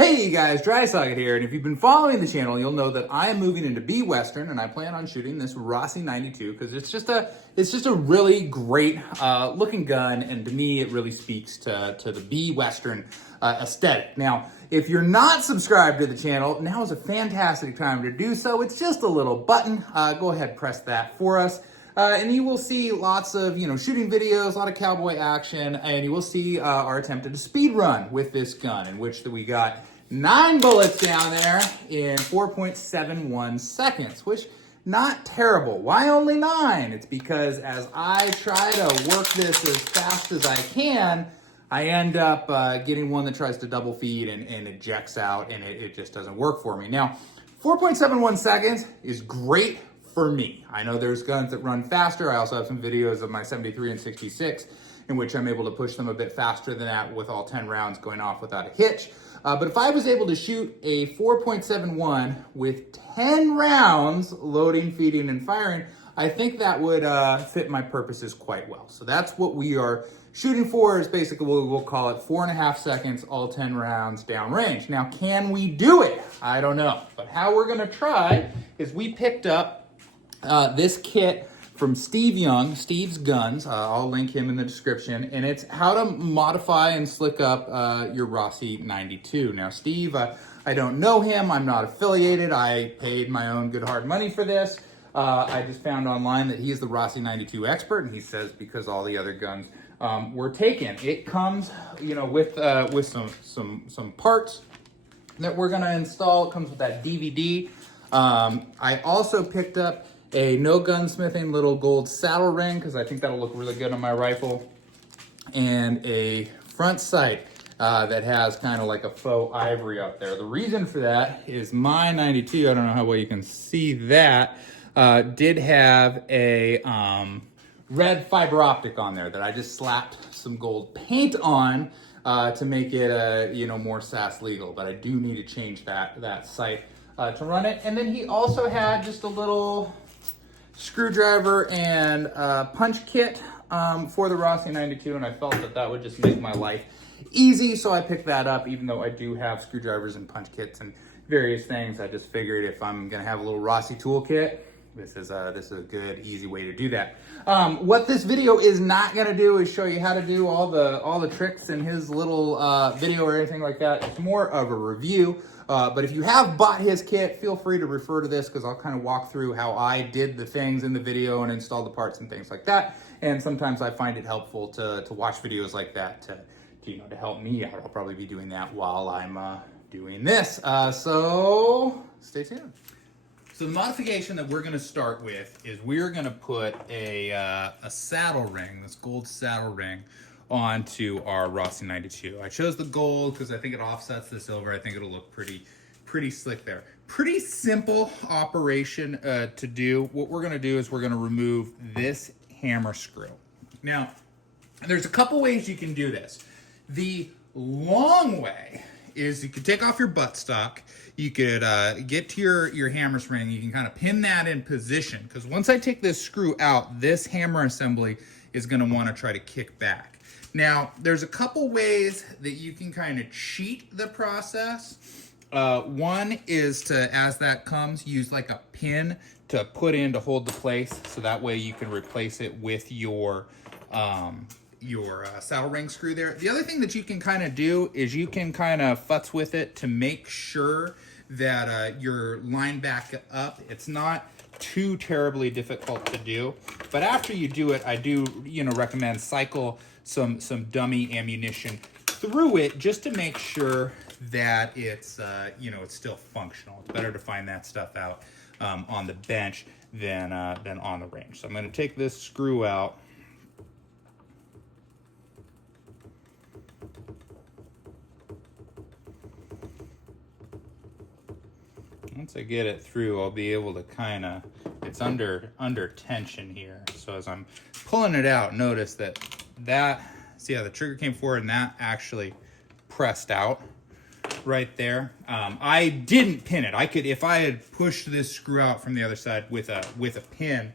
Hey guys, Dry Socket here, and if you've been following the channel, you'll know that I am moving into B Western, and I plan on shooting this Rossi 92 because it's just a really great looking gun, and to me, it really speaks to the B Western aesthetic. Now, if you're not subscribed to the channel, now is a fantastic time to do so. It's just a little button. Go ahead, press that for us. And you will see lots of, shooting videos, a lot of cowboy action, and you will see our attempt at a speed run with this gun, in which we got 9 bullets down there in 4.71 seconds, which not terrible. Why only 9? It's because as I try to work this as fast as I can, I end up getting one that tries to double feed and ejects out, and it just doesn't work for me. Now, 4.71 seconds is great for me. I know there's guns that run faster. I also have some videos of my 73 and 66 in which I'm able to push them a bit faster than that with all 10 rounds going off without a hitch. But if I was able to shoot a 4.71 with 10 rounds loading, feeding, and firing, I think that would fit my purposes quite well. So that's what we are shooting for, is basically what we'll call it 4.5 seconds, all 10 rounds downrange. Now, can we do it? I don't know. But how we're gonna try is we picked up this kit from Steve Young, Steve's Guns. I'll link him in the description, and it's how to modify and slick up your Rossi 92. Now, Steve, I don't know him. I'm not affiliated. I paid my own good hard money for this. I just found online that he's the Rossi 92 expert, and he says because all the other guns were taken. It comes, with some parts that we're gonna install. It comes with that DVD. I also picked up a no gunsmithing little gold saddle ring because I think that'll look really good on my rifle, and a front sight that has kind of like a faux ivory up there. The reason for that is my 92, I don't know how well you can see that, did have a red fiber optic on there that I just slapped some gold paint on to make it more SAS legal, but I do need to change that sight to run it. And then he also had just a little screwdriver and punch kit for the Rossi 92, and I felt that would just make my life easy, so I picked that up. Even though I do have screwdrivers and punch kits and various things, I just figured if I'm gonna have a little Rossi toolkit, this is a good, easy way to do that. What this video is not gonna do is show you how to do all the tricks in his little video or anything like that. It's more of a review. But if you have bought his kit, feel free to refer to this because I'll kind of walk through how I did the things in the video and install the parts and things like that. And sometimes I find it helpful to watch videos like that to help me out. I'll probably be doing that while I'm doing this. So stay tuned. So the modification that we're going to start with is we're going to put a saddle ring, this gold saddle ring, onto our Rossi 92. I chose the gold because I think it offsets the silver. I think it'll look pretty slick there. Pretty simple operation to do. What we're gonna do is we're gonna remove this hammer screw. Now, there's a couple ways you can do this. The long way is you could take off your buttstock. You could get to your hammer spring. You can kind of pin that in position, because once I take this screw out, this hammer assembly is gonna wanna try to kick back. Now, there's a couple ways that you can kind of cheat the process. One is to, as that comes, use like a pin to put in to hold the place, so that way you can replace it with your saddle ring screw there. The other thing that you can kind of do is you can kind of futz with it to make sure that you're lined back up. It's not too terribly difficult to do, but after you do it, I do recommend cycle some dummy ammunition through it just to make sure that it's it's still functional. It's better to find that stuff out on the bench than on the range. So I'm going to take this screw out. Once I get it through, I'll be able to kind of, it's under tension here. So as I'm pulling it out, notice see how the trigger came forward and that actually pressed out right there. I didn't pin it. I could, if I had pushed this screw out from the other side with a pin,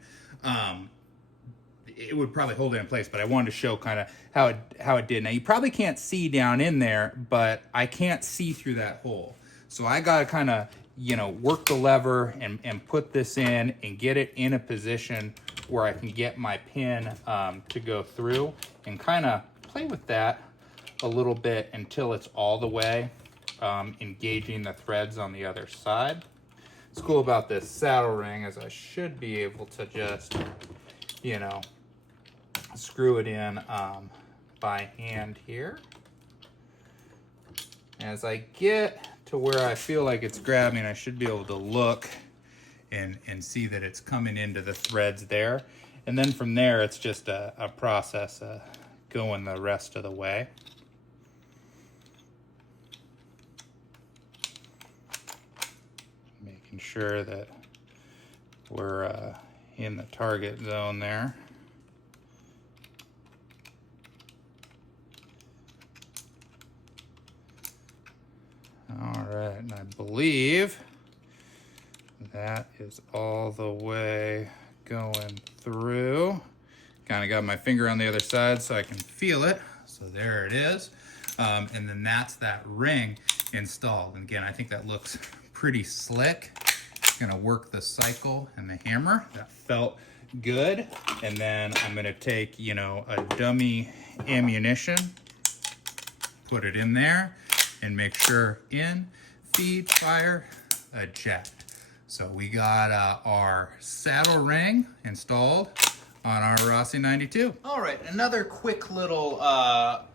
it would probably hold it in place, but I wanted to show kind of how it did. Now you probably can't see down in there, but I can't see through that hole. So I got to kind of, you know, work the lever and put this in and get it in a position where I can get my pin to go through, and kind of play with that a little bit until it's all the way engaging the threads on the other side. What's cool about this saddle ring is I should be able to just, you know, screw it in by hand here. As I get to where I feel like it's grabbing, I should be able to look and see that it's coming into the threads there. And then from there, it's just a process going the rest of the way. Making sure that we're in the target zone there. All right, and I believe that is all the way going through. Kind of got my finger on the other side so I can feel it. So there it is. And then that's that ring installed. And again, I think that looks pretty slick. Gonna work the cycle and the hammer. That felt good. And then I'm gonna take, you know, a dummy ammunition, put it in there, and make sure in, feed, fire, eject. So we got our saddle ring installed on our Rossi 92. All right, another quick little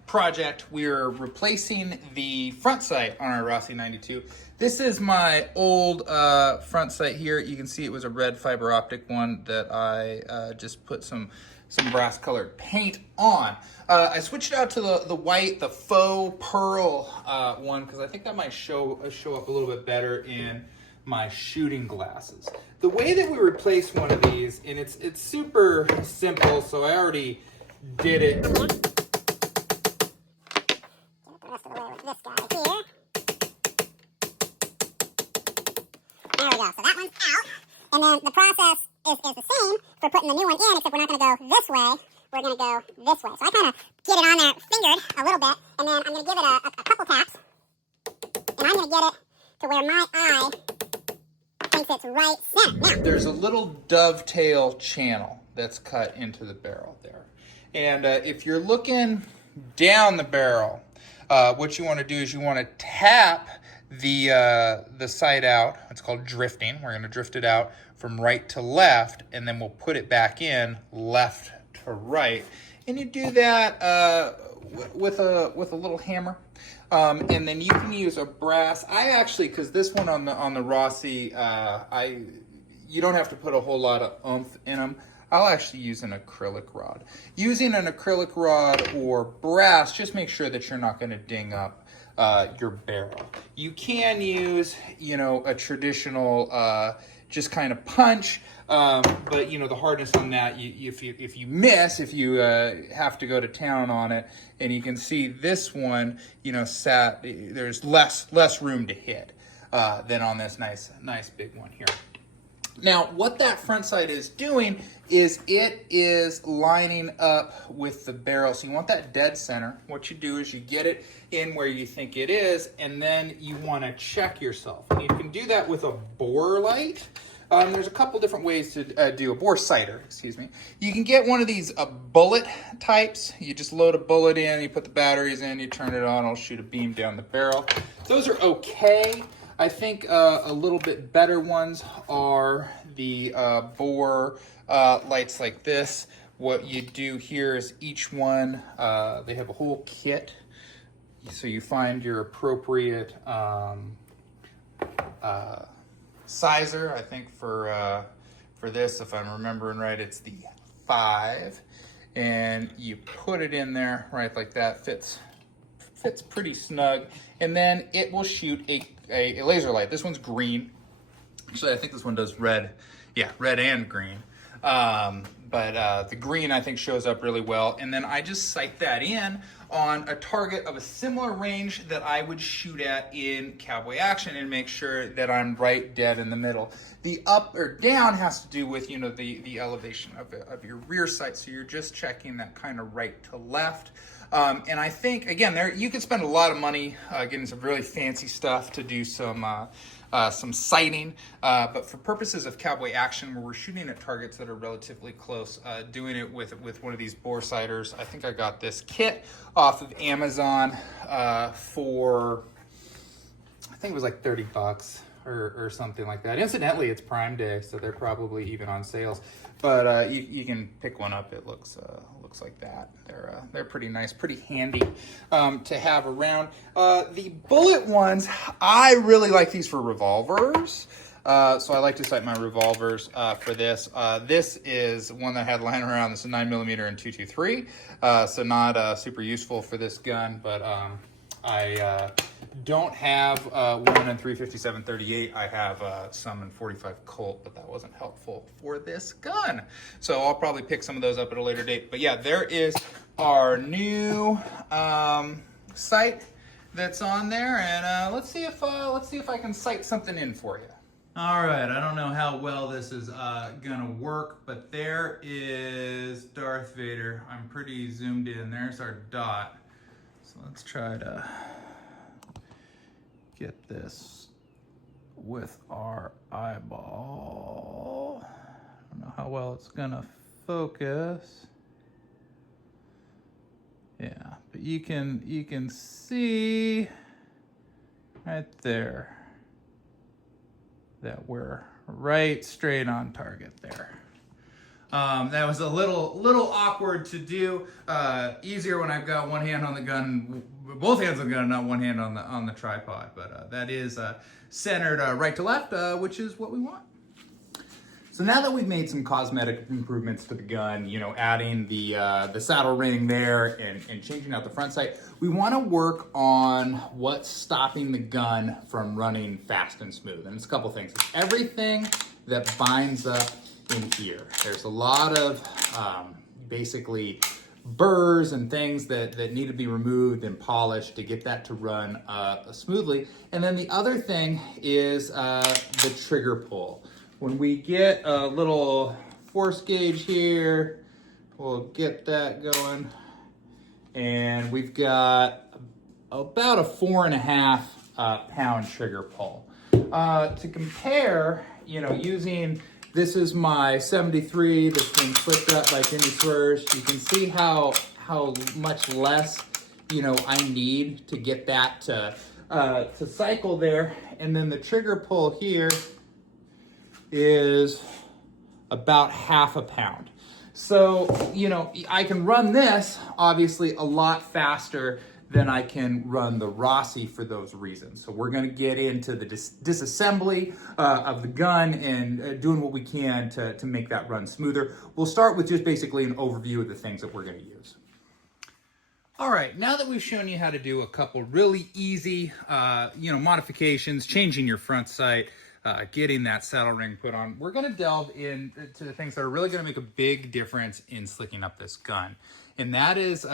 project. We're replacing the front sight on our Rossi 92. This is my old front sight here. You can see it was a red fiber optic one that I just put some brass colored paint on. I switched out to the white, the faux pearl one, because I think that might show up a little bit better in my shooting glasses. The way that we replace one of these, and it's super simple, so I already did it. The rest of the way with this guy here. There we go. So that one's out. And then the process is the same for putting the new one in, except we're not going to go this way. We're going to go this way. So I kind of get it on there fingered a little bit, and then I'm going to give it a couple taps. And I'm going to get it to where my eye thinks it's right center. Now, there's a little dovetail channel that's cut into the barrel there. And if you're looking down the barrel, what you want to do is you want to tap the sight out. It's called drifting. We're going to drift it out from right to left, and then we'll put it back in left to right. And you do that with a little hammer. And then you can use a brass. I actually, because this one on the Rossi, you don't have to put a whole lot of oomph in them. I'll actually use an acrylic rod. Using an acrylic rod or brass, just make sure that you're not going to ding up your barrel. You can use, you know, a traditional just kind of punch, but you know the hardness on that, if you miss, if you have to go to town on it, and you can see this one, you know, there's less room to hit than on this nice big one here. Now, what that front sight is doing is it is lining up with the barrel. So you want that dead center. What you do is you get it in where you think it is, and then you want to check yourself. And you can do that with a bore light. There's a couple different ways to do a bore sighter, excuse me. You can get one of these bullet types. You just load a bullet in, you put the batteries in, you turn it on, it'll shoot a beam down the barrel. Those are okay. I think a little bit better ones are the bore lights like this. What you do here is each one, they have a whole kit. So you find your appropriate sizer. I think for this, if I'm remembering right, it's the 5. And you put it in there right like that, fits pretty snug, and then it will shoot a laser light. This one's green. Actually, I think this one does red. Yeah, red and green. But the green, I think, shows up really well. And then I just sight that in on a target of a similar range that I would shoot at in Cowboy Action and make sure that I'm right dead in the middle. The up or down has to do with, you know, the elevation of your rear sight. So you're just checking that kind of right to left. And I think, again, there you can spend a lot of money getting some really fancy stuff to do some sighting, but for purposes of Cowboy Action, where we're shooting at targets that are relatively close, doing it with one of these bore sighters. I think I got this kit off of Amazon for, I think it was like 30 bucks or something like that. Incidentally, it's Prime Day, so they're probably even on sales. But you can pick one up. It looks like that. They're pretty nice, pretty handy to have around. The bullet ones, I really like these for revolvers. So I like to sight my revolvers for this. This is one that I had lying around. This is 9mm and 223. So not super useful for this gun, but I don't have one in 357-38. I have some in 45 Colt, but that wasn't helpful for this gun. So I'll probably pick some of those up at a later date. But yeah, there is our new sight that's on there, and let's see if I can sight something in for you. All right, I don't know how well this is gonna work, but there is Darth Vader. I'm pretty zoomed in. There's our dot. So let's try to get this with our eyeball. I don't know how well it's gonna focus. Yeah, but you can see right there that we're right straight on target there. That was a little awkward to do. Easier when I've got one hand on the gun, both hands on the gun, not one hand on the tripod. But that is centered right to left, which is what we want. So now that we've made some cosmetic improvements to the gun, you know, adding the saddle ring there and changing out the front sight, we want to work on what's stopping the gun from running fast and smooth. And it's a couple things. It's everything that binds up in here. There's a lot of basically burrs and things that need to be removed and polished to get that to run smoothly. And then the other thing is the trigger pull. When we get a little force gauge here, we'll get that going. And we've got about a 4.5 pound trigger pull. To compare, you know, using, this is my 73 that's been flipped up by Jimmy Swerge. You can see how much less, you know, I need to get that to cycle there. And then the trigger pull here is about 0.5 pound. So, you know, I can run this obviously a lot faster than I can run the Rossi for those reasons. So we're gonna get into the disassembly of the gun and doing what we can to make that run smoother. We'll start with just basically an overview of the things that we're gonna use. All right, now that we've shown you how to do a couple really easy, you know, modifications, changing your front sight, getting that saddle ring put on, we're gonna delve into the things that are really gonna make a big difference in slicking up this gun. And that is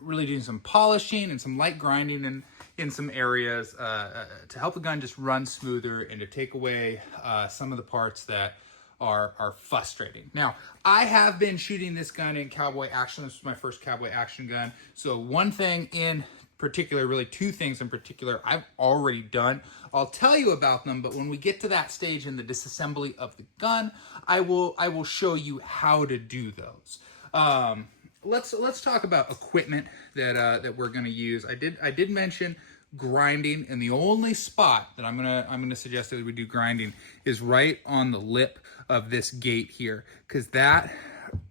really doing some polishing and some light grinding in some areas to help the gun just run smoother and to take away some of the parts that are frustrating. Now, I have been shooting this gun in Cowboy Action. This was my first Cowboy Action gun. So one thing in particular, really two things in particular, I've already done. I'll tell you about them, but when we get to that stage in the disassembly of the gun, I will show you how to do those. Let's talk about equipment that we're going to use. I did mention grinding, and the only spot that I'm gonna suggest that we do grinding is right on the lip of this gate here, because that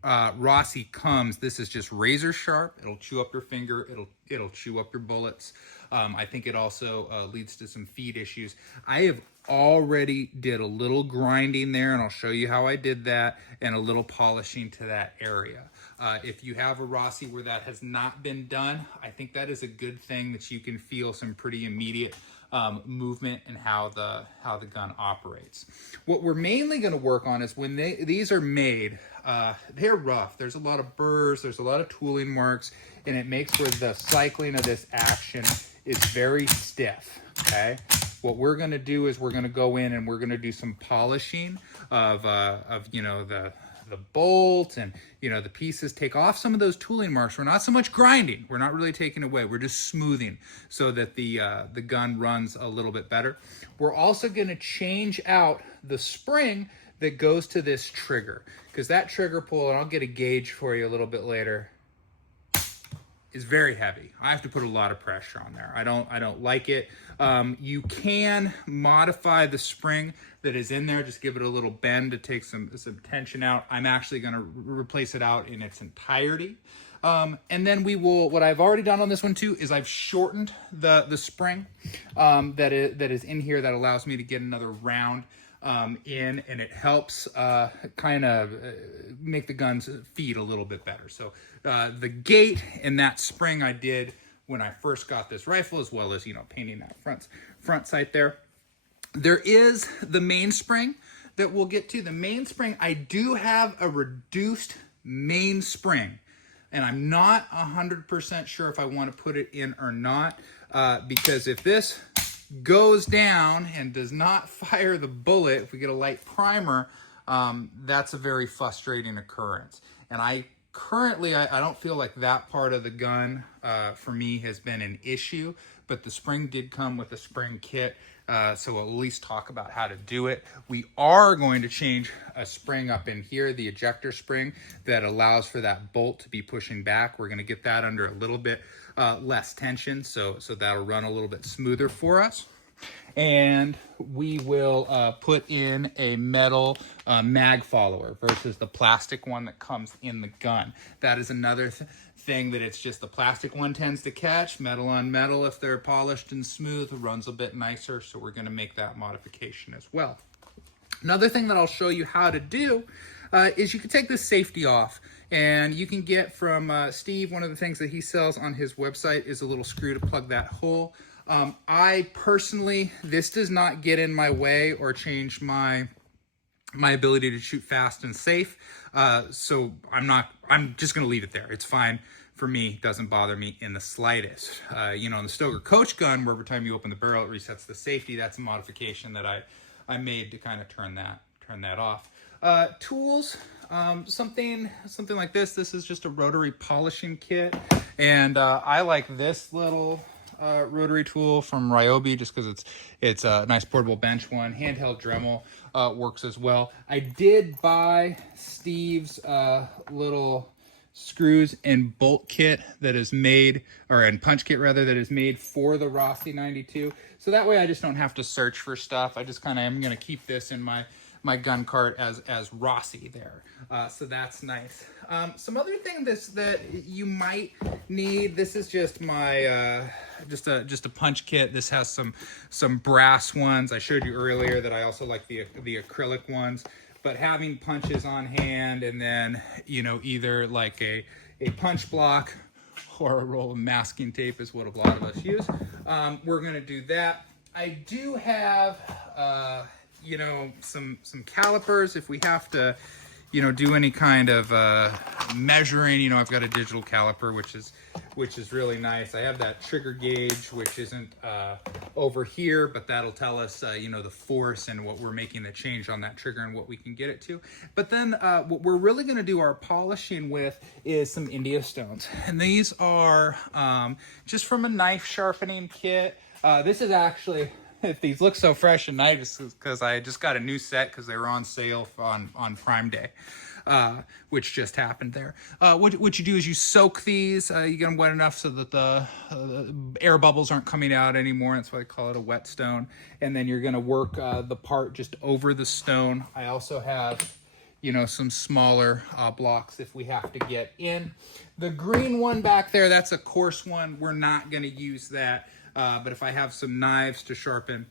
Rossi comes. This is just razor sharp. It'll chew up your finger. It'll chew up your bullets. I think it also leads to some feed issues. I have already did a little grinding there, and I'll show you how I did that, and a little polishing to that area. If you have a Rossi where that has not been done, I think that is a good thing, that you can feel some pretty immediate movement in how the gun operates. What we're mainly going to work on is when these are made, they're rough. There's a lot of burrs, there's a lot of tooling marks, and it makes where the cycling of this action is very stiff, okay? What we're gonna do is we're gonna go in and we're gonna do some polishing of you know, the bolt and, you know, the pieces, take off some of those tooling marks. We're not so much grinding, we're not really taking away, we're just smoothing so that the gun runs a little bit better. We're also gonna change out the spring that goes to this trigger, because that trigger pull, and I'll get a gauge for you a little bit later, is very heavy. I have to put a lot of pressure on there. I don't like it. You can modify the spring that is in there, just give it a little bend to take some tension out. I'm actually gonna replace it out in its entirety. And then we will, what I've already done on this one too, is I've shortened the spring that is in here that allows me to get another round in, and it helps kind of make the gun's feed a little bit better. So the gate and that spring I did when I first got this rifle, as well as, you know, painting that front sight there. There is the mainspring that we'll get to. The mainspring, I do have a reduced mainspring, and I'm not 100% sure if I want to put it in or not, because if this goes down and does not fire the bullet, if we get a light primer, that's a very frustrating occurrence. And I don't feel like that part of the gun for me has been an issue, but the spring did come with a spring kit, so we'll at least talk about how to do it. We are going to change a spring up in here, the ejector spring that allows for that bolt to be pushing back. We're going to get that under a little bit less tension, so that'll run a little bit smoother for us. And we will put in a metal mag follower versus the plastic one that comes in the gun. That is another thing that it's just the plastic one tends to catch. Metal on metal, if they're polished and smooth, runs a bit nicer, so we're going to make that modification as well. Another thing that I'll show you how to do is you can take this safety off, and you can get from Steve, one of the things that he sells on his website is a little screw to plug that hole. I personally, this does not get in my way or change my ability to shoot fast and safe. So I'm just going to leave it there. It's fine for me. Doesn't bother me in the slightest. You know, in the Stoker Coach gun, where every time you open the barrel, it resets the safety. That's a modification that I made to kind of turn that off. Tools, something like this. This is just a rotary polishing kit. And, I like this little, rotary tool from Ryobi just because it's a nice portable bench one. Handheld Dremel works as well. I did buy Steve's little screws and bolt kit that is made, or and punch kit rather, that is made for the Rossi 92. So that way I just don't have to search for stuff. I just kind of am going to keep this in my gun cart as Rossi there. So that's nice. Some other things that you might need, this is just my, just a punch kit. This has some brass ones. I showed you earlier that I also like the acrylic ones, but having punches on hand, and then, you know, either like a punch block or a roll of masking tape is what a lot of us use. We're gonna do that. I do have, you know, some calipers if we have to, you know, do any kind of measuring. You know, I've got a digital caliper, which is really nice. I have that trigger gauge, which isn't over here, but that'll tell us, you know, the force and what we're making the change on that trigger and what we can get it to. But then what we're really going to do our polishing with is some India stones. And these are just from a knife sharpening kit. This is actually, if these look so fresh and nice, because I just got a new set because they were on sale on Prime Day, which just happened there. What you do is you soak these, you get them wet enough so that the air bubbles aren't coming out anymore. That's why they call it a wet stone. And then you're going to work the part just over the stone. I also have, you know, some smaller blocks if we have to get in. The green one back there, that's a coarse one. We're not going to use that. But if I have some knives to sharpen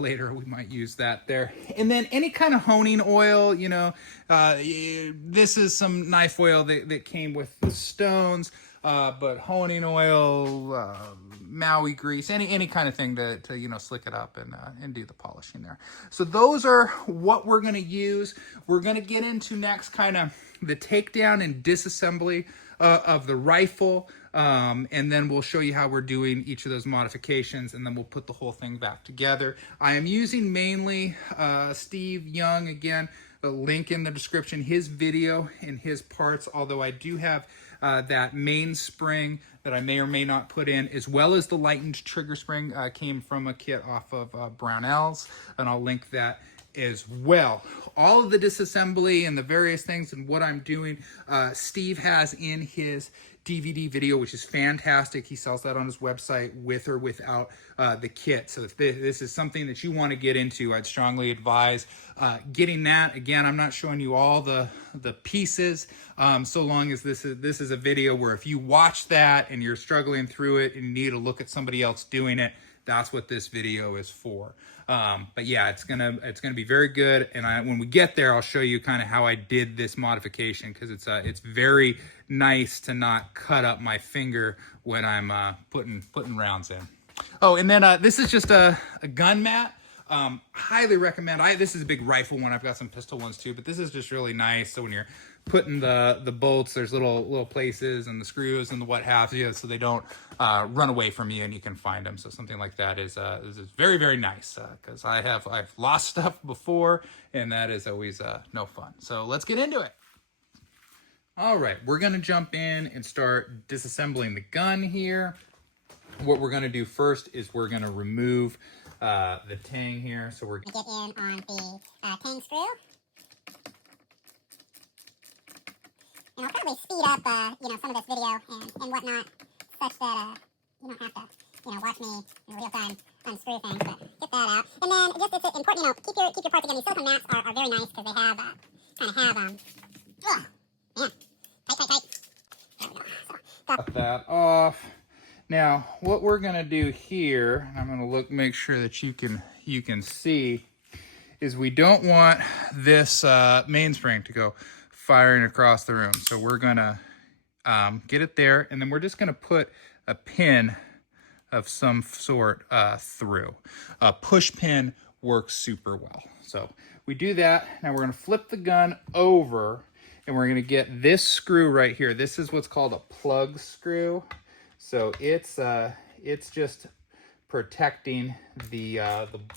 later, we might use that there. And then any kind of honing oil, you know, this is some knife oil that came with the stones. but honing oil, Maui grease, any kind of thing to slick it up and do the polishing there. So those are what we're going to use. We're going to get into next kind of the takedown and disassembly of the rifle, and then we'll show you how we're doing each of those modifications, and then we'll put the whole thing back together. I am using mainly Steve Young, again, a link in the description, his video and his parts, although I do have that main spring that I may or may not put in, as well as the lightened trigger spring came from a kit off of Brownells, and I'll link that as well. All of the disassembly and the various things and what I'm doing, Steve has in his DVD video, which is fantastic. He sells that on his website with or without the kit. So if this is something that you want to get into, I'd strongly advise getting that. Again, I'm not showing you all the pieces, so long as this is a video where if you watch that and you're struggling through it and you need to look at somebody else doing it, that's what this video is for. But yeah, it's gonna be very good. And when we get there, I'll show you kind of how I did this modification, because it's very nice to not cut up my finger when I'm putting rounds in. Oh, and then this is just a gun mat. Highly recommend. This is a big rifle one. I've got some pistol ones too, but this is just really nice. So when you're putting the bolts, there's little places and the screws and the what have you, so they don't run away from you and you can find them. So something like that is very, very nice, because I've lost stuff before, and that is always no fun. So let's get into it. All right, we're gonna jump in and start disassembling the gun here. What we're gonna do first is we're gonna remove the tang here. So we're get in on the tang screw. And I'll probably speed up, some of this video and whatnot, such that you don't have to, watch me in real time unscrew things. But get that out. And then just it's important, keep your parts again. These silicone mats are very nice because they have man, tight. There we go. So, cut that off. Now, what we're gonna do here, I'm gonna make sure that you can see, is we don't want this mainspring to go firing across the room. So we're gonna get it there, and then we're just gonna put a pin of some sort through. A push pin works super well. So we do that. Now we're gonna flip the gun over, and we're gonna get this screw right here. This is what's called a plug screw. So it's just protecting the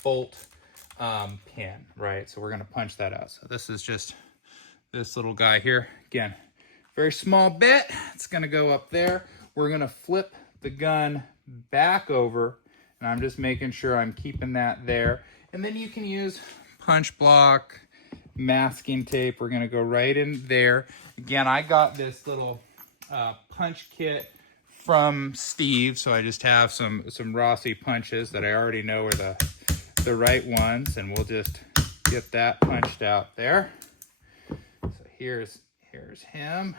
bolt pin, right? So we're gonna punch that out. So this is just this little guy here. Again, very small bit. It's gonna go up there. We're gonna flip the gun back over, and I'm just making sure I'm keeping that there. And then you can use punch block, masking tape. We're gonna go right in there. Again, I got this little punch kit from Steve, so I just have some Rossi punches that I already know are the right ones, and we'll just get that punched out there. So here's him.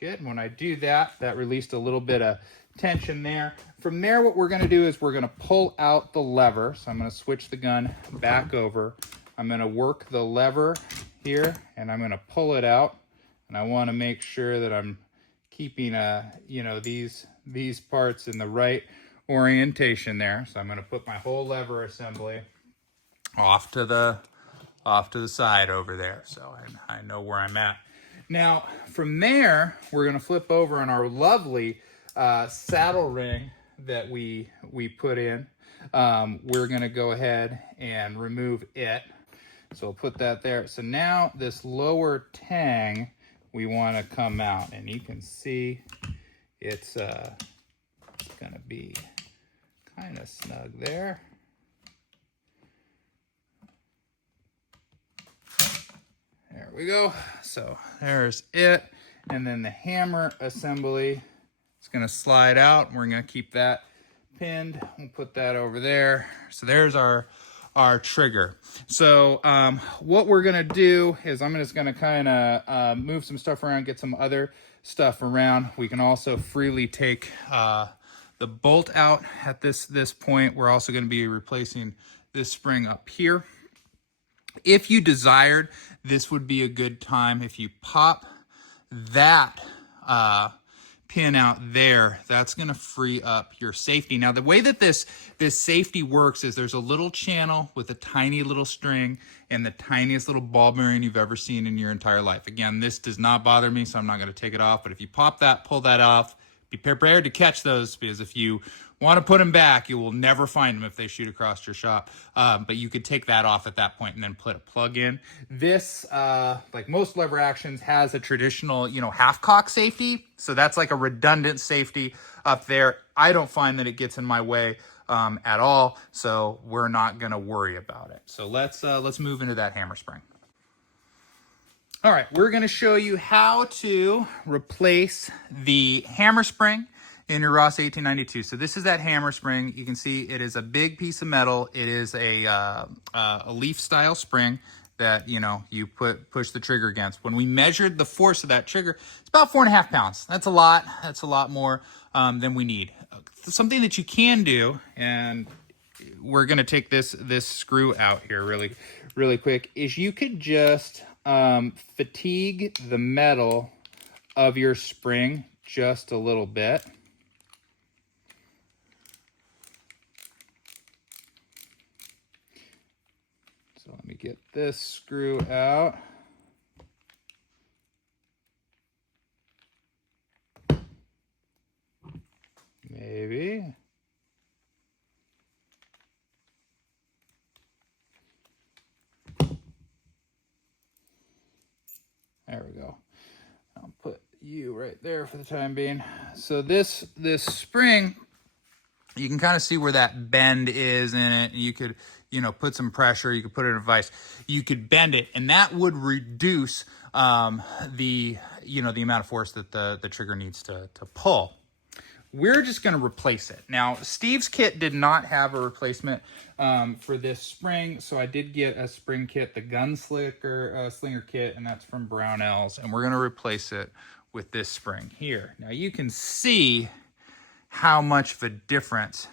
Good. And when I do that, that released a little bit of tension there. From there, what we're going to do is we're going to pull out the lever. So I'm going to switch the gun back over. I'm going to work the lever here, and I'm going to pull it out. And I want to make sure that I'm keeping these parts in the right orientation there. So I'm going to put my whole lever assembly off to the side over there, so I know where I'm at. Now, from there, we're going to flip over on our lovely saddle ring that we put in. We're going to go ahead and remove it. So we'll put that there. So now this lower tang, we want to come out, and you can see it's going to be kind of snug there. There we go. So there's it. And then the hammer assembly is going to slide out. We're going to keep that pinned. We'll put that over there. So there's our trigger. So what we're going to do is I'm just going to kind of move some stuff around, get some other stuff around. We can also freely take the bolt out at this point. We're also going to be replacing this spring up here. If you desired, this would be a good time. If you pop that pin out there, that's going to free up your safety. Now, the way that this safety works is there's a little channel with a tiny little string and the tiniest little ball bearing you've ever seen in your entire life. Again, this does not bother me, so I'm not going to take it off. But if you pop that, pull that off, be prepared to catch those, because if you want to put them back, you will never find them if they shoot across your shop. But you could take that off at that point and then put a plug in. This, like most lever actions, has a traditional, half cock safety. So that's like a redundant safety up there. I don't find that it gets in my way at all. So we're not going to worry about it. So let's move into that hammer spring. All right, we're going to show you how to replace the hammer spring in your Rossi 1892. So this is that hammer spring. You can see it is a big piece of metal. It is a leaf style spring that you push the trigger against. When we measured the force of that trigger, it's about 4.5 pounds. That's a lot. That's a lot more than we need. Something that you can do, and we're going to take this screw out here really quick, is you could just fatigue the metal of your spring just a little bit. So let me get this screw out. Maybe. There we go. I'll put you right there for the time being. So this spring, you can kind of see where that bend is in it. You could, put some pressure. You could put it in a vise. You could bend it, and that would reduce the amount of force that the trigger needs to pull. We're just going to replace it. Now, Steve's kit did not have a replacement for this spring, so I did get a spring kit, the Gunz Slinger kit, and that's from Brownells, and we're going to replace it with this spring here. Now, you can see how much of a difference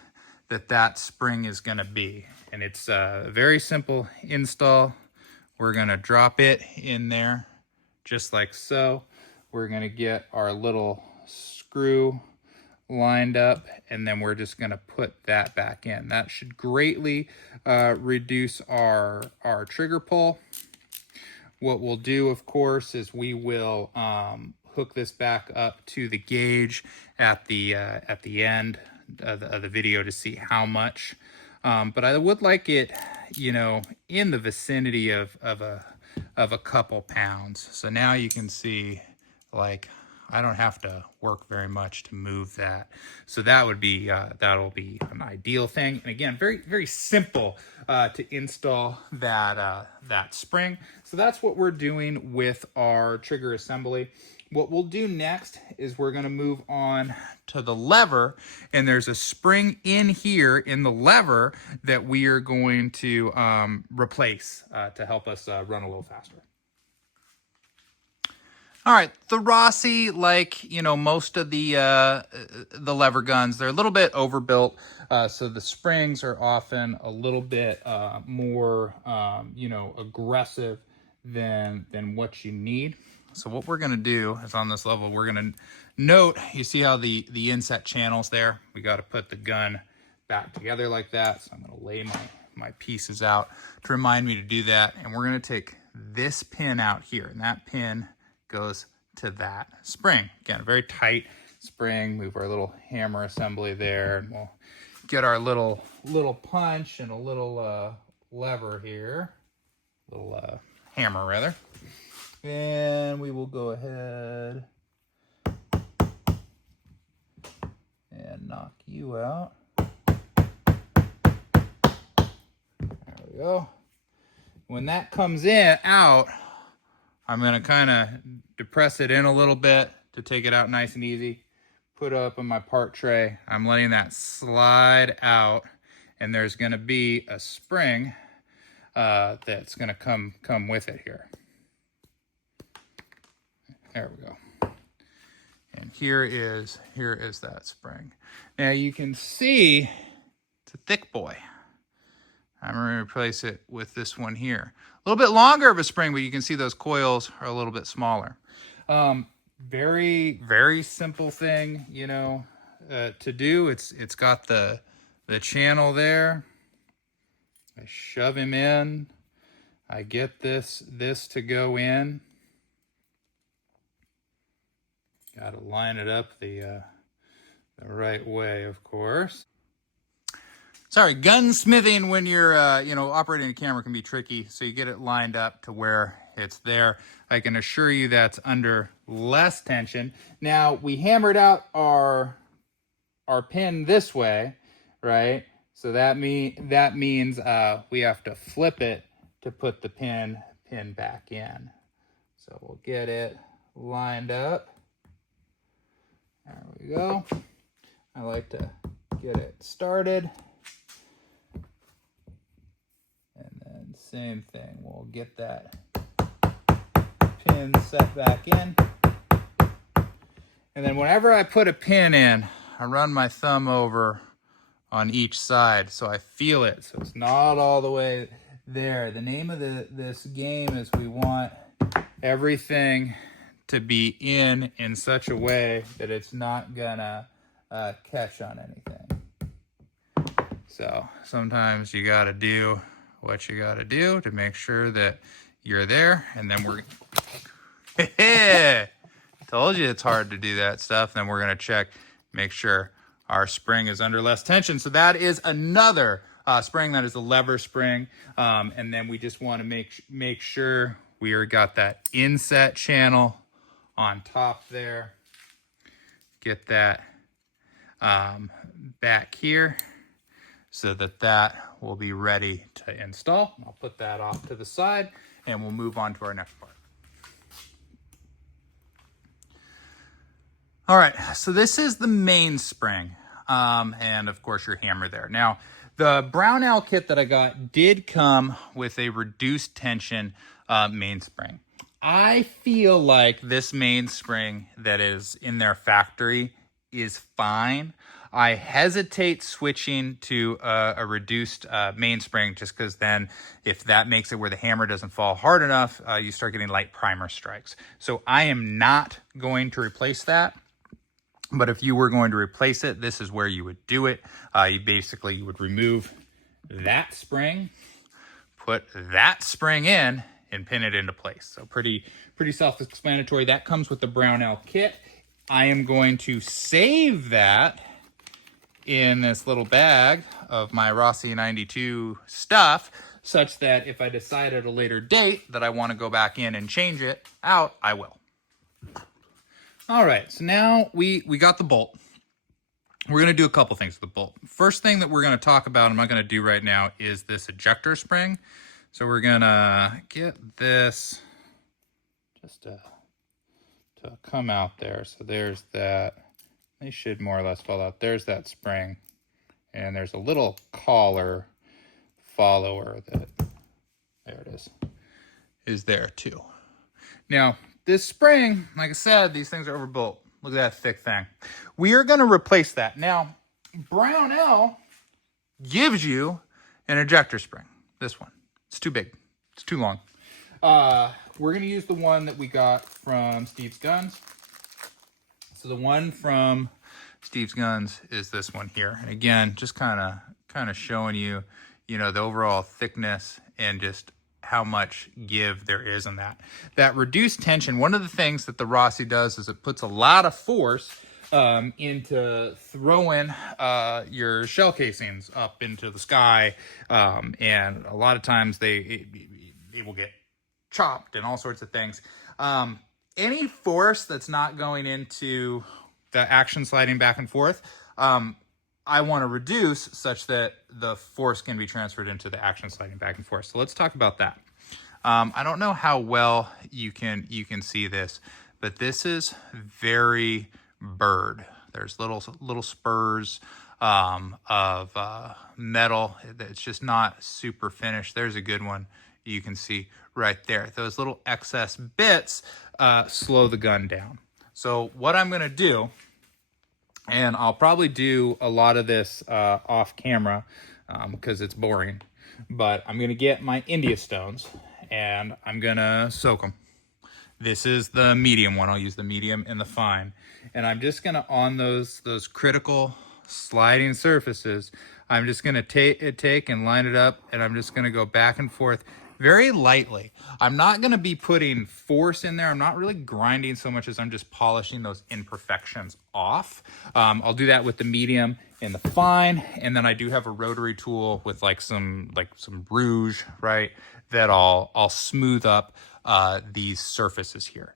that spring is going to be, and it's a very simple install. We're going to drop it in there just like so. We're going to get our little screw lined up, and then we're just going to put that back in. That should greatly reduce our trigger pull. What we'll do, of course, is we will hook this back up to the gauge at the end of the video to see how much. But I would like it, in the vicinity of a couple pounds. So now you can see, like, I don't have to work very much to move that. So that would be, that'll be an ideal thing. And again, very, very simple to install that spring. So that's what we're doing with our trigger assembly. What we'll do next is we're going to move on to the lever, and there's a spring in here in the lever that we are going to replace to help us run a little faster. All right, the Rossi, like, most of the lever guns, they're a little bit overbuilt, so the springs are often a little bit more, aggressive than what you need. So what we're going to do is, on this level, we're going to note, you see how the inset channels there? We got to put the gun back together like that. So I'm going to lay my pieces out to remind me to do that. And we're going to take this pin out here, and that pin goes to that spring. Again, a very tight spring. Move our little hammer assembly there, and we'll get our little punch and a little lever here, little hammer rather. And we will go ahead and knock you out. There we go. When that comes out, I'm going to kind of depress it in a little bit to take it out nice and easy. Put it up on my part tray. I'm letting that slide out, and there's going to be a spring that's going to come with it here. There we go. And here is that spring. Now you can see it's a thick boy. I'm going to replace it with this one here. A little bit longer of a spring, but you can see those coils are a little bit smaller. Very, very simple thing, you know, to do. It's got the channel there. I shove him in. I get this to go in. Got to line it up the right way, of course. Sorry, gunsmithing when you're, you know, operating a camera can be tricky. So you get it lined up to where it's there. I can assure you that's under less tension. Now, we hammered out our pin this way, right? So that means we have to flip it to put the pin back in. So we'll get it lined up. There we go. I like to get it started. And then same thing, we'll get that pin set back in. And then whenever I put a pin in, I run my thumb over on each side so I feel it, so it's not all the way there. The name of this game is we want everything to be in such a way that it's not gonna catch on anything. So sometimes you gotta do what you gotta do to make sure that you're there, and then we're told you it's hard to do that stuff. Then we're gonna check, make sure our spring is under less tension. So that is another spring. That is a lever spring, and then we just want to make sure we got that inset channel on top there. Get that back here so that will be ready to install. I'll put that off to the side and we'll move on to our next part. All right, so this is the mainspring, and of course your hammer there. Now, the Brownell kit that I got did come with a reduced tension mainspring. I feel like this mainspring that is in their factory is fine. I hesitate switching to a reduced mainspring just because then if that makes it where the hammer doesn't fall hard enough, you start getting light primer strikes. So I am not going to replace that. But if you were going to replace it, this is where you would do it. You would remove that spring, put that spring in, and pin it into place. So pretty self-explanatory. That comes with the Brownell kit. I am going to save that in this little bag of my Rossi 92 stuff, such that if I decide at a later date that I want to go back in and change it out, I will. All right, so now we got the bolt. We're going to do a couple things with the bolt. First thing that we're going to talk about, I'm not going to do right now, is this ejector spring. So we're going to get this just to come out there. So there's that. They should more or less fall out. There's that spring. And there's a little collar follower that, there it is there too. Now, this spring, like I said, these things are overbuilt. Look at that thick thing. We are going to replace that. Now, Brownell gives you an ejector spring. This one. It's too big. It's too long. We're going to use the one that we got from Steve's Guns. So the one from Steve's Guns is this one here. And again, just kind of showing you, the overall thickness and just how much give there is in that. That reduced tension, one of the things that the Rossi does is it puts a lot of force into throwing your shell casings up into the sky, and a lot of times it will get chopped and all sorts of things. Any force that's not going into the action sliding back and forth, I want to reduce such that the force can be transferred into the action sliding back and forth. So let's talk about that. I don't know how well you can see this, but this is very bird. There's little spurs of metal. It's just not super finished. There's a good one you can see right there. Those little excess bits slow the gun down. So what I'm going to do, and I'll probably do a lot of this off camera because it's boring. but I'm gonna get my India stones and I'm gonna soak them. This is the medium one. I'll use the medium and the fine. And I'm just gonna, on those critical sliding surfaces, I'm just gonna take and line it up, and I'm just gonna go back and forth very lightly. I'm not gonna be putting force in there. I'm not really grinding so much as I'm just polishing those imperfections off. I'll do that with the medium and the fine, and then I do have a rotary tool with like some rouge, right? That I'll smooth up these surfaces here.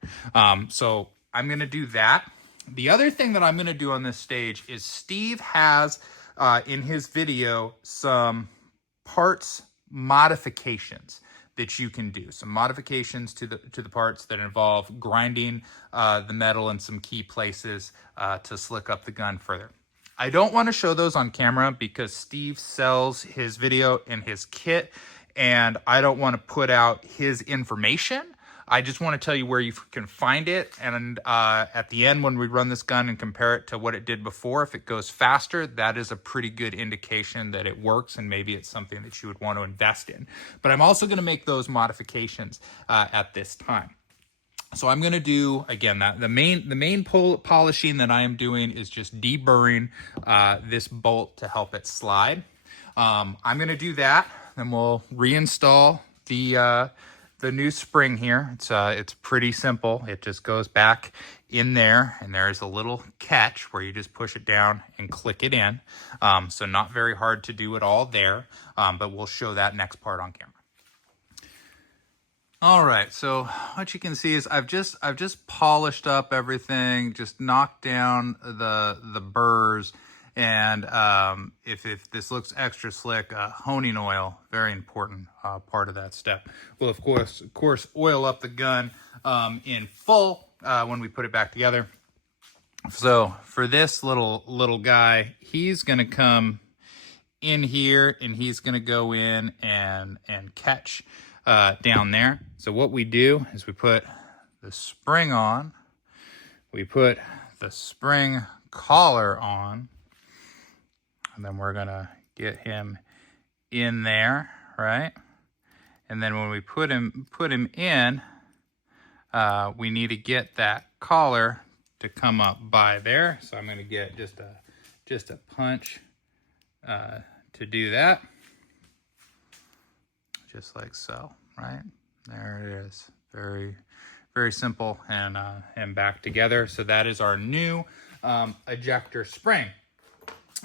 So I'm gonna do that. The other thing that I'm gonna do on this stage is Steve has in his video some parts modifications that you can do. Some modifications to the parts that involve grinding the metal in some key places to slick up the gun further. I don't want to show those on camera because Steve sells his video in his kit, and I don't want to put out his information. I just want to tell you where you can find it. And at the end, when we run this gun and compare it to what it did before, if it goes faster, that is a pretty good indication that it works, and maybe it's something that you would want to invest in. But I'm also going to make those modifications at this time. So I'm going to do, again, the main polishing that I am doing is just deburring this bolt to help it slide. I'm going to do that, then we'll reinstall the new spring here. It's pretty simple. It just goes back in there, and there's a little catch where you just push it down and click it in. So not very hard to do it all there, but we'll show that next part on camera. All right, so what you can see is I've just polished up everything, just knocked down the burrs, and if this looks extra slick, honing oil, very important part of that step. We'll of course oil up the gun in full when we put it back together. So for this little guy, he's gonna come in here, and he's gonna go in and catch down there. So what we do is we put the spring on, we put the spring collar on, and then we're gonna get him in there, right? And then when we put him in, we need to get that collar to come up by there. So I'm gonna get just a punch to do that. Just like so, right? There it is. Very, very simple, and back together. So that is our new ejector spring.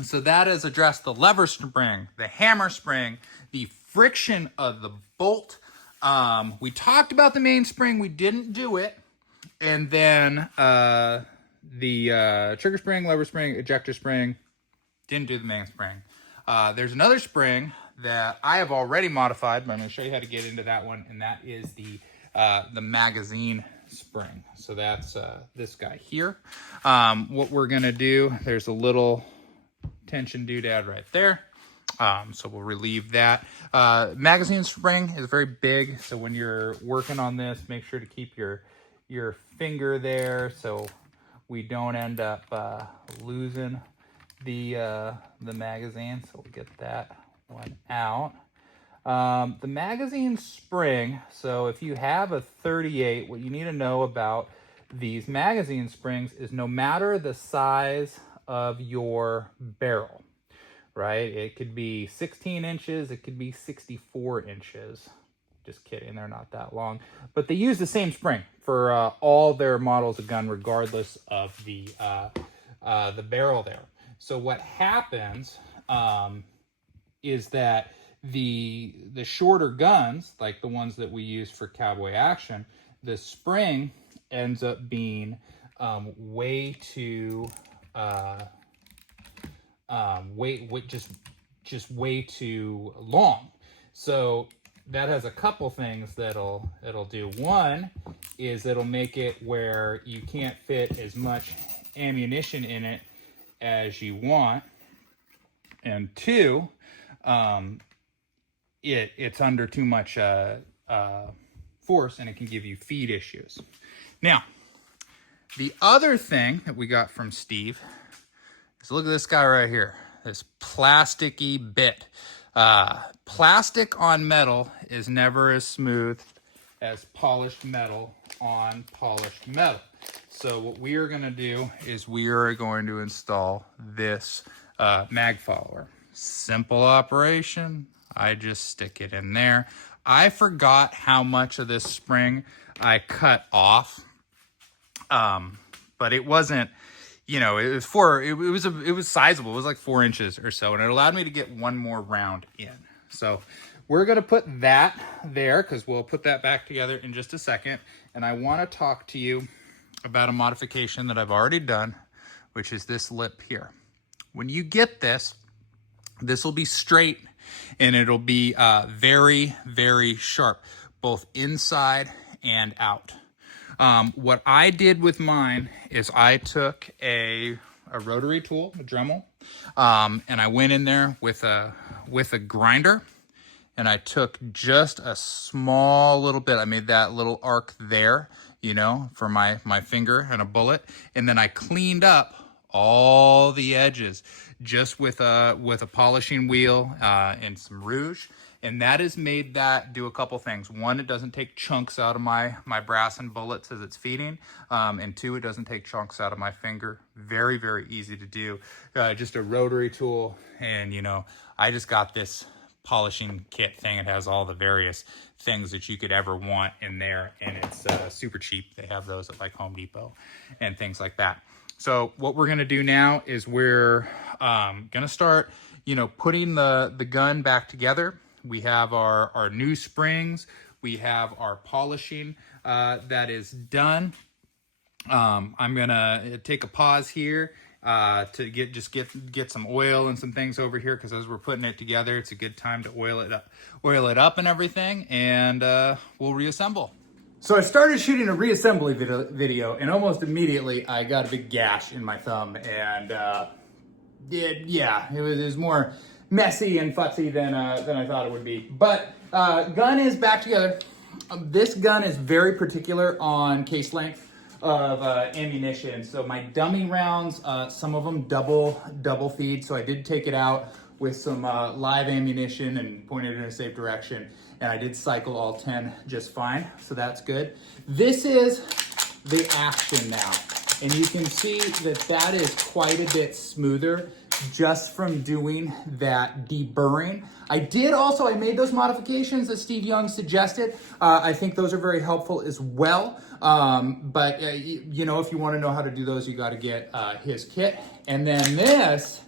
So that has addressed the lever spring, the hammer spring, the friction of the bolt. We talked about the mainspring, we didn't do it. And then the trigger spring, lever spring, ejector spring, didn't do the mainspring. There's another spring that I have already modified, but I'm going to show you how to get into that one, and that is the magazine spring. So that's this guy here. What we're going to do, there's a little tension doodad right there. So we'll relieve that. Magazine spring is very big, so when you're working on this, make sure to keep your finger there so we don't end up losing the magazine. So we'll get that one out. The magazine spring, so if you have a 38, what you need to know about these magazine springs is no matter the size of your barrel, right? It could be 16 inches, it could be 64 inches. Just kidding, they're not that long. But they use the same spring for all their models of gun, regardless of the barrel there. So what happens is that the shorter guns, like the ones that we use for Cowboy Action, the spring ends up being way too just way too long. So that has a couple things that'll do. One is it'll make it where you can't fit as much ammunition in it as you want, and two, it's under too much force, and it can give you feed issues. Now, the other thing that we got from Steve is, look at this guy right here, this plasticky bit. Plastic on metal is never as smooth as polished metal on polished metal. So what we are going to do is we are going to install this mag follower. Simple operation. I just stick it in there. I forgot how much of this spring I cut off, but it wasn't, you know, it was sizable. It was like 4 inches or so, and it allowed me to get one more round in. So we're gonna put that there because we'll put that back together in just a second. And I want to talk to you about a modification that I've already done, which is this lip here. When you get this, this will be straight and it'll be very, very sharp, both inside and out. What I did with mine is I took a rotary tool, a Dremel, and I went in there with a grinder, and I took just a small little bit. I made that little arc there, you know, for my finger and a bullet, and then I cleaned up all the edges just with a polishing wheel and some rouge. And that has made that do a couple things. One, it doesn't take chunks out of my brass and bullets as it's feeding. And two, it doesn't take chunks out of my finger. Very, very easy to do. Just a rotary tool. And, you know, I just got this polishing kit thing. It has all the various things that you could ever want in there. And it's super cheap. They have those at like Home Depot and things like that. So what we're gonna do now is we're gonna start, you know, putting the gun back together. We have our new springs. We have our polishing that is done. I'm gonna take a pause here to get some oil and some things over here, because as we're putting it together, it's a good time to oil it up and everything, and we'll reassemble. So I started shooting a reassembly video, and almost immediately I got a big gash in my thumb, and it was more messy and futzy than I thought it would be. But gun is back together. This gun is very particular on case length of ammunition. So my dummy rounds, some of them double feed. So I did take it out with some live ammunition and point it in a safe direction. And I did cycle all 10 just fine. So that's good. This is the action now. And you can see that is quite a bit smoother just from doing that deburring. I made those modifications that Steve Young suggested. I think those are very helpful as well. But you know, if you want to know how to do those, you got to get his kit. And then this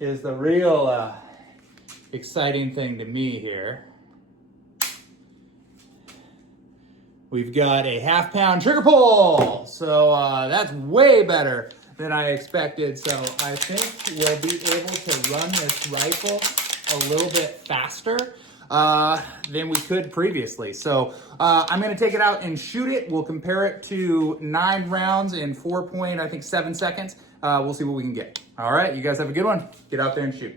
is the real exciting thing to me here. We've got a 1/2 pound trigger pull. So that's way better than I expected. So I think we'll be able to run this rifle a little bit faster than we could previously. So I'm gonna take it out and shoot it. We'll compare it to 9 rounds in 4.7 seconds. We'll see what we can get. All right, you guys have a good one. Get out there and shoot.